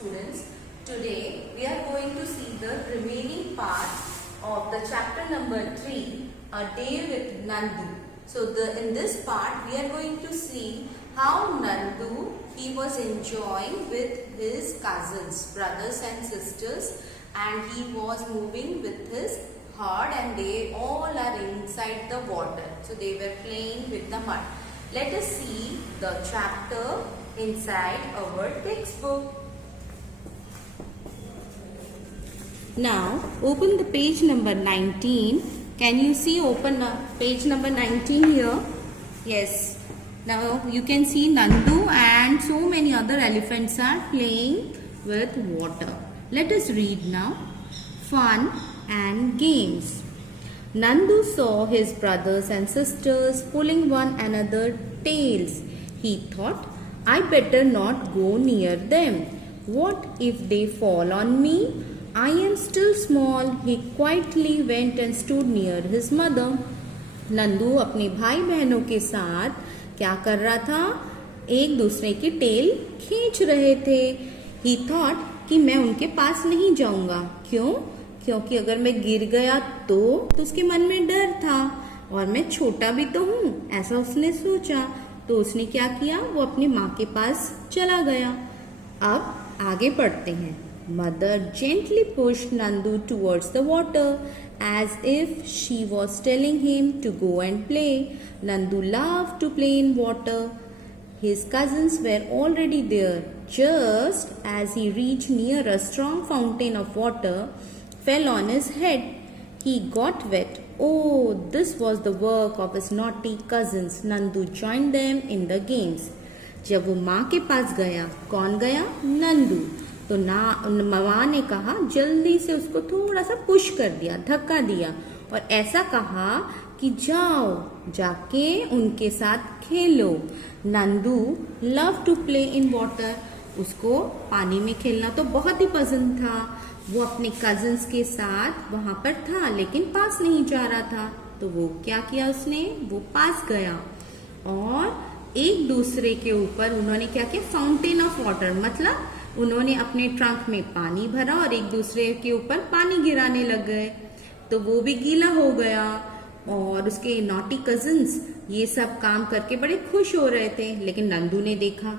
Students, today we are going to see the remaining part of the chapter number 3, A Day with Nandu. So in this part we are going to see how Nandu, he was enjoying with his cousins, brothers and sisters, and he was moving with his herd and they all are inside the water. So they were playing with the mud. Let us see the chapter inside our textbook. Now open the page number 19. Can you see open page number 19 here? Yes. Now you can see Nandu and so many other elephants are playing with water. Let us read now. Fun and games. Nandu saw his brothers and sisters pulling one another's tails. He thought, I better not go near them. What if they fall on me? I am still small. He quietly went and stood near his mother. Nandu अपने भाई बहनों के साथ क्या कर रहा था? एक दूसरे की टेल खींच रहे थे. He thought कि मैं उनके पास नहीं जाऊंगा. क्यों? क्योंकि अगर मैं गिर गया तो उसके मन में डर था और मैं छोटा भी तो हूँ, ऐसा उसने सोचा. तो उसने क्या किया? वो अपनी माँ के पास चला गया. अब आगे पढ़ते हैं. Mother gently pushed Nandu towards the water as if she was telling him to go and play. Nandu loved to play in water. His cousins were already there. Just as he reached near a strong fountain of water, fell on his head. He got wet. Oh, this was the work of his naughty cousins. Nandu joined them in the games. जब वो माँ के पास गया, कौन गया? नंदू. तो माँ ने कहा जल्दी से उसको थोड़ा सा पुश कर दिया, धक्का दिया और ऐसा कहा कि जाओ जाके उनके साथ खेलो. Nandu love to play in water. उसको पानी में खेलना तो बहुत ही पसंद था. वो अपने कजिन्स के साथ वहां पर था लेकिन पास नहीं जा रहा था. तो वो क्या किया उसने? वो पास गया और एक दूसरे के ऊपर उन्होंने क्या किया? फाउंटेन ऑफ वाटर, मतलब उन्होंने अपने ट्रंक में पानी भरा और एक दूसरे के ऊपर पानी गिराने लग गए. तो वो भी गीला हो गया और उसके नॉटी कजिन्स ये सब काम करके बड़े खुश हो रहे थे. लेकिन नंदू ने देखा,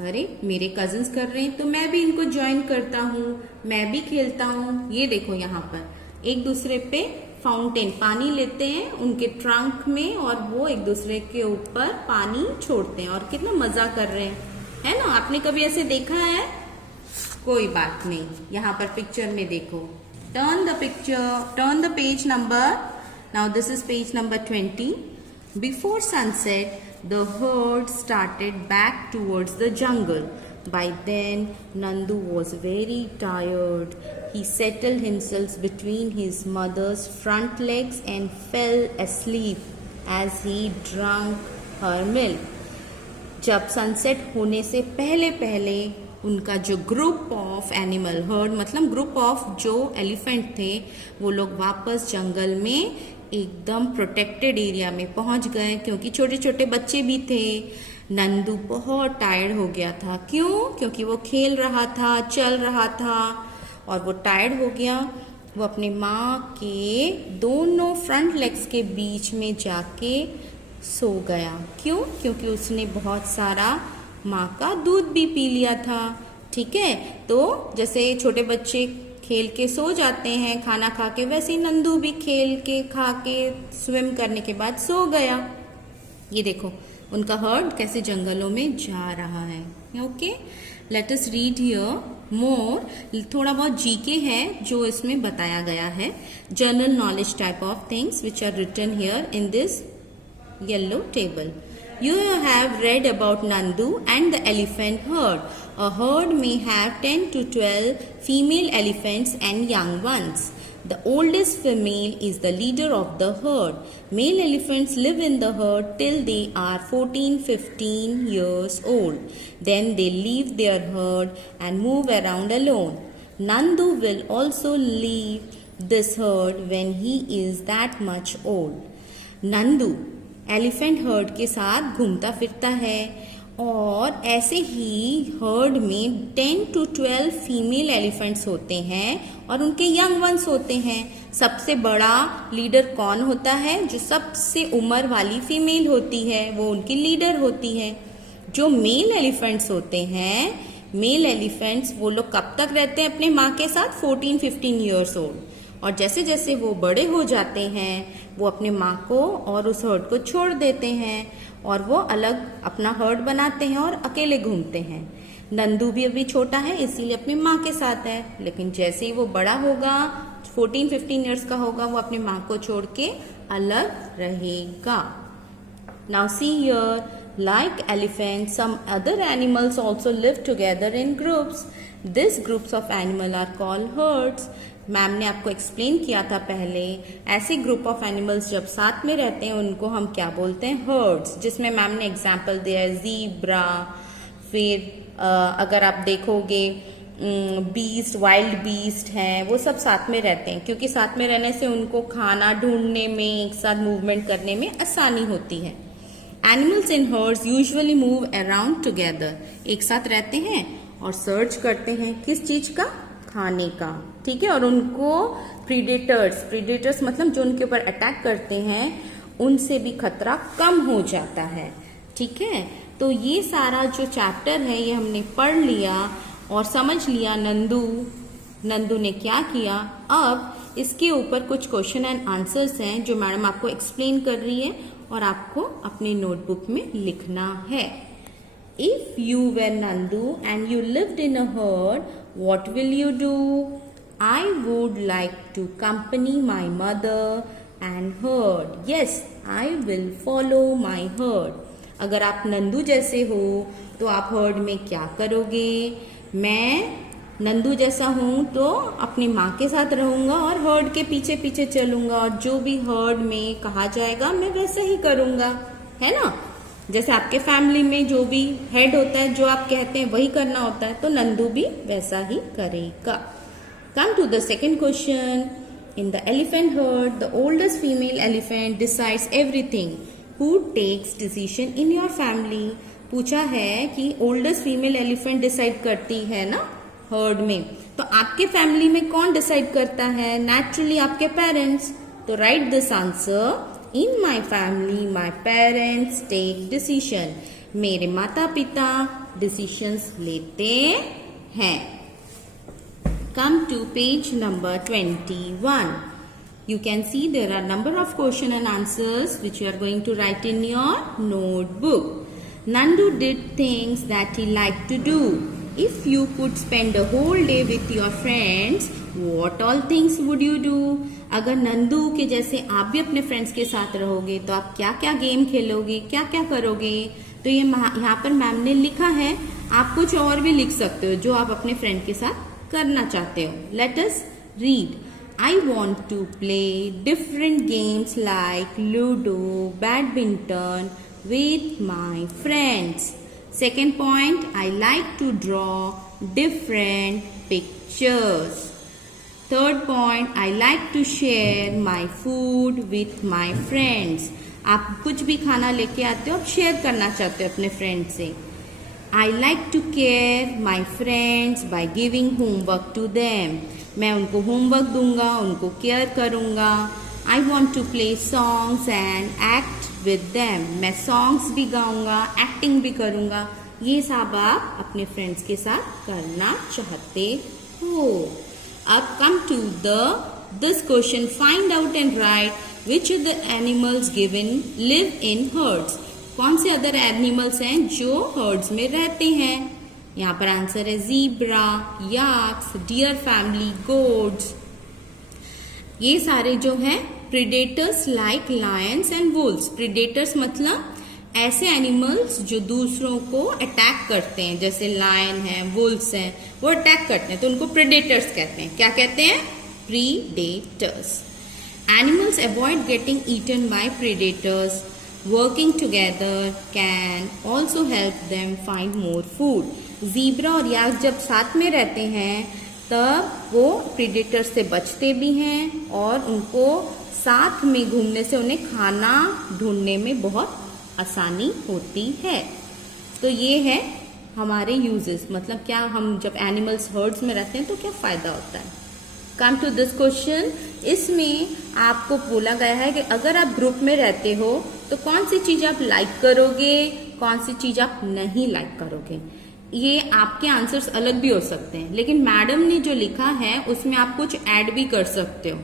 अरे मेरे कजिन्स कर रहे हैं तो मैं भी इनको ज्वाइन करता हूँ, मैं भी खेलता हूँ. ये देखो यहाँ पर एक दूसरे पे फाउंटेन पानी लेते हैं उनके ट्रंक में और वो एक दूसरे के ऊपर पानी छोड़ते हैं और कितना मजा कर रहे हैं, है ना? आपने कभी ऐसे देखा है? कोई बात नहीं. यहाँ पर पिक्चर में देखो. Turn the picture, turn the page number. Now this is page number 20. Before sunset, the herd started back towards the jungle. By then, Nandu was very tired. He settled himself between his mother's front legs and fell asleep as he drank her milk. जब sunset होने से पहले पहले उनका जो group of animal, heard मतलब group of जो elephant थे, वो लोग वापस जंगल में एकदम प्रोटेक्टेड एरिया में पहुंच गए क्योंकि छोटे छोटे बच्चे भी थे. नंदू बहुत टायर्ड हो गया था. क्यों? क्योंकि वो खेल रहा था, चल रहा था और वो टायर्ड हो गया. वो अपनी माँ के दोनों फ्रंट लेग्स के बीच में जाके सो गया. क्यों? क्योंकि उसने बहुत सारा माँ का दूध भी पी लिया था. ठीक है, तो जैसे छोटे बच्चे खेल के सो जाते हैं खाना खा के, वैसे ही नंदू भी खेल के खा के स्विम करने के बाद सो गया. ये देखो उनका हर्ड कैसे जंगलों में जा रहा है. Okay, let us read here more. थोड़ा बहुत जीके है जो इसमें बताया गया है. General knowledge type of things which are written here in this yellow table. You have read about Nandu and the elephant herd. A herd may have 10 to 12 female elephants and young ones. The oldest female is the leader of the herd. Male elephants live in the herd till they are 14-15 years old. Then they leave their herd and move around alone. Nandu will also leave this herd when he is that much old. Nandu elephant heard के साथ घूमता फिरता है और ऐसे he heard में 10 to 12 female elephants होते हैं और उनके यंग वंस होते हैं। सबसे बड़ा लीडर कौन होता है? जो सबसे उम्र वाली फीमेल होती है वो उनकी लीडर होती है। जो मेल एलिफेंट्स होते हैं, मेल एलिफेंट्स, वो लोग कब तक रहते हैं अपने माँ के साथ? 14-15 ईयर्स ओल्ड। और जैसे जैसे वो बड़े हो जाते हैं वो अपने माँ को और उस हर्ड को छोड़ देते हैं और वो अलग अपना हर्ड बनाते हैं और अकेले घूमते हैं। नंदू भी अभी छोटा है इसीलिए अपनी माँ के साथ है, लेकिन जैसे ही वो बड़ा होगा 14-15 ईयर्स का होगा वो अपनी माँ को छोड़ के अलग रहेगा। Now see here, like elephants, some other animals also live together in groups. These groups of animal are called herds. Ma'am ने आपको एक्सप्लेन किया था पहले, ऐसे ग्रुप ऑफ एनिमल्स जब साथ में रहते हैं उनको हम क्या बोलते हैं? हर्ड्स। जिसमें मैम ने एग्जाम्पल दिया है ज़ीब्रा, फिर अगर आप देखोगे बीस्ट, वाइल्ड बीस्ट हैं, वो सब साथ में रहते हैं क्योंकि साथ में रहने से उनको खाना ढूंढने में, एक साथ मूवमेंट करने में आसानी होती है। Animals in hertz usually move around together, एक साथ रहते हैं और सर्च करते हैं किस चीज का? खाने का, ठीक है। और उनको प्रीडेटर्स मतलब जो उनके ऊपर अटैक करते हैं उनसे भी खतरा कम हो जाता है, ठीक है। तो ये सारा जो चैप्टर है ये हमने पढ़ लिया और समझ लिया नंदू ने क्या किया। अब इसके ऊपर कुछ क्वेश्चन एंड आंसर्स हैं जो मैडम आपको एक्सप्लेन कर रही है और आपको अपने नोटबुक में लिखना है। If you were Nandu and you lived in a herd, what will you do? I would like to accompany my mother and herd. Yes, I will follow my herd. अगर आप नंदू जैसे हो तो आप हर्ड में क्या करोगे? मैं नंदू जैसा हूँ तो अपनी माँ के साथ रहूंगा और हर्ड के पीछे पीछे चलूंगा और जो भी हर्ड में कहा जाएगा मैं वैसा ही करूंगा, है ना। जैसे आपके फैमिली में जो भी हेड होता है, जो आप कहते हैं वही करना होता है, तो नंदू भी वैसा ही करेगा। Come to the second question. In the elephant herd the oldest female elephant decides everything. Who takes decision in your family? पूछा है कि ओल्डेस्ट फीमेल एलिफेंट डिसाइड करती है ना हर्ड में, तो आपके फैमिली में कौन डिसाइड करता है? नेचुरली आपके पेरेंट्स। तो right this answer, in my family my parents take decision. मेरे माता पिता डिसीजंस लेते हैं। Come to page number 21. You can see there are number of question and answers which you are going to write in your notebook. Nandu did things that he liked to do. If you could spend a whole day with your friends, what all things would you do? अगर नंदू के जैसे आप भी अपने friends के साथ रहोगे तो आप क्या क्या गेम खेलोगे, क्या क्या करोगे? तो ये यहाँ पर मैम ने लिखा है, आप कुछ और भी लिख सकते हो जो आप अपने फ्रेंड के साथ करना चाहते हो। Let us read. I want to play different games like Ludo, badminton with my friends. Second point, I like to draw different pictures. Third point, I like to share my food with my friends. आप कुछ भी खाना लेके आते हो, आप share करना चाहते हो अपने फ्रेंड से। I like to care my friends by giving homework to them. मैं उनको होमवर्क दूंगा, उनको केयर करूंगा। I want to play songs and act with them. मैं सॉन्ग्स भी गाऊंगा, एक्टिंग भी करूंगा। ये सब आप अपने फ्रेंड्स के साथ करना चाहते हो। अब come to this question. Find out and write which of the animals given live in herds. कौन से अदर एनिमल्स हैं जो हर्ड्स में रहते हैं? यहाँ पर आंसर है ज़ीब्रा, याक्स, डियर फैमिली, गोट्स। ये सारे जो हैं predators like Lions and Wolves. Predators मतलब ऐसे एनिमल्स जो दूसरों को अटैक करते हैं, जैसे लायन है, वुल्व्स हैं, वो अटैक करते हैं तो उनको प्रीडेटर्स कहते हैं। क्या कहते हैं? Predators. Animals avoid getting eaten by predators. Working together can also help them find more food. Zebra और याक जब साथ में रहते हैं तब वो प्रीडेटर से बचते भी हैं और उनको साथ में घूमने से उन्हें खाना ढूंढने में बहुत आसानी होती है। तो ये है हमारे यूजेस, मतलब क्या हम जब एनिमल्स हर्ड्स में रहते हैं तो क्या फायदा होता है। कम टू दिस क्वेश्चन, इसमें आपको बोला गया है कि अगर आप ग्रुप में रहते हो तो कौन सी चीज आप लाइक करोगे, कौन सी चीज आप नहीं लाइक करोगे। ये आपके आंसर्स अलग भी हो सकते हैं, लेकिन मैडम ने जो लिखा है उसमें आप कुछ ऐड भी कर सकते हो।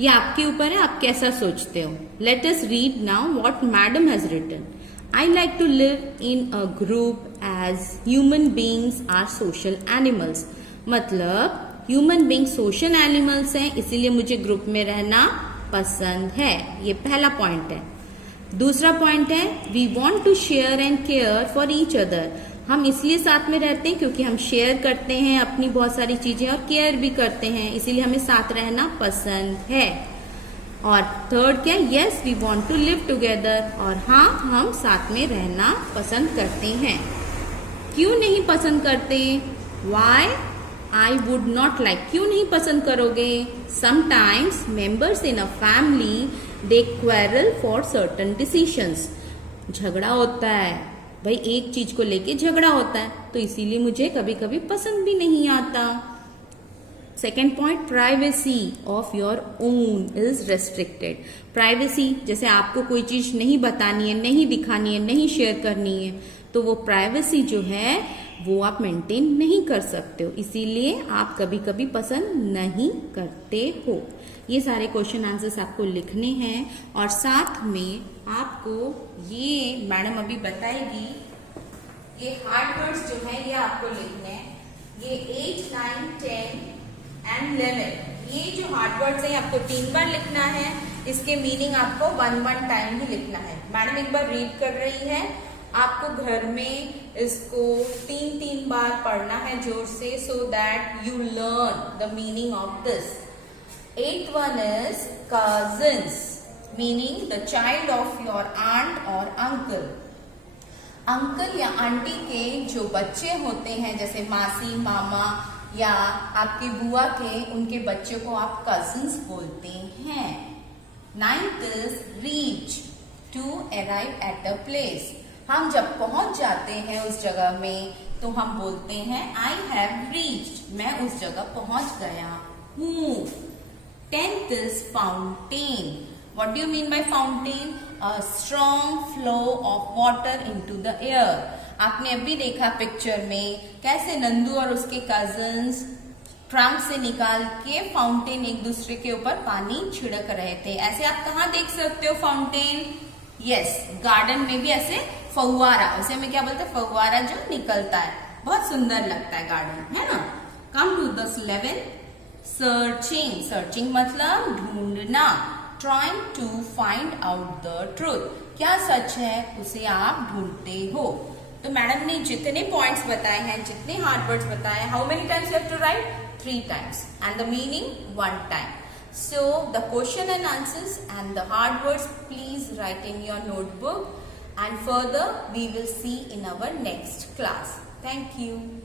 ये आपके ऊपर है, आप कैसा सोचते हो। Let us read now what madam has written. I like to live in a group as human beings are social animals। मतलब ह्यूमन बींग सोशल एनिमल्स हैं, इसीलिए मुझे ग्रुप में रहना पसंद है। ये पहला पॉइंट है। दूसरा पॉइंट है we want to share and care for each other. हम इसलिए साथ में रहते हैं क्योंकि हम शेयर करते हैं अपनी बहुत सारी चीजें और केयर भी करते हैं, इसीलिए हमें साथ रहना पसंद है। और थर्ड क्या, yes we want to live together. और हाँ, हम साथ में रहना पसंद करते हैं। क्यों नहीं पसंद करते, why I would not like, क्यों नहीं पसंद करोगे। Sometimes members in a family they quarrel for certain decisions. झगड़ा होता है भाई, एक चीज को लेके झगड़ा होता है, तो इसीलिए मुझे कभी कभी पसंद भी नहीं आता। Second point, privacy of your own is restricted. Privacy, जैसे आपको कोई चीज नहीं बतानी है, नहीं दिखानी है, नहीं शेयर करनी है, तो वो प्राइवेसी जो है वो आप मेंटेन नहीं कर सकते हो, इसीलिए आप कभी कभी पसंद नहीं करते हो। ये सारे क्वेश्चन आंसर्स आपको लिखने हैं और साथ में आपको ये मैडम अभी बताएगी, ये हार्ड वर्ड्स जो है ये आपको लिखने हैं। ये 8, 9, 10 एंड 11, ये जो हार्ड वर्ड्स है आपको 3 बार लिखना है। इसके मीनिंग आपको 1 टाइम ही लिखना है। मैडम एक बार रीड कर रही है, आपको घर में इसको 3 बार पढ़ना है जोर से, so that you learn the meaning of this. 8th one is cousins, meaning the child of your aunt or uncle. Uncle या आंटी के जो बच्चे होते हैं, जैसे मासी, मामा या आपकी बुआ के, उनके बच्चे को आप कजिन्स बोलते हैं। 9th is reach, to arrive at a place. हम जब पहुंच जाते हैं उस जगह में तो हम बोलते हैं आई हैव रीच्ड, मैं उस जगह पहुंच गया हूँ। 10th is fountain. What do you mean by fountain? A strong flow of water into the air. आपने अभी देखा पिक्चर में कैसे नंदू और उसके कजिन्स ट्रंक से निकाल के फाउंटेन एक दूसरे के ऊपर पानी छिड़क रहे थे। ऐसे आप कहाँ देख सकते हो फाउंटेन? यस, गार्डन में भी ऐसे फव्वारा, उसे में क्या बोलते हैं, फव्वारा जो निकलता है, बहुत सुंदर लगता है गार्डन, है ना। Come to the 11, searching. Searching मतलब ढूंढना, trying to find out the truth, क्या सच है उसे आप ढूंढते हो। तो मैडम ने जितने पॉइंट्स बताए हैं, जितने हार्ड वर्ड्स बताए हैं, how many times you have to write? 3 times and the meaning 1 time. So the question and answers and the hard words please write in your notebook, and further we will see in our next class. Thank you.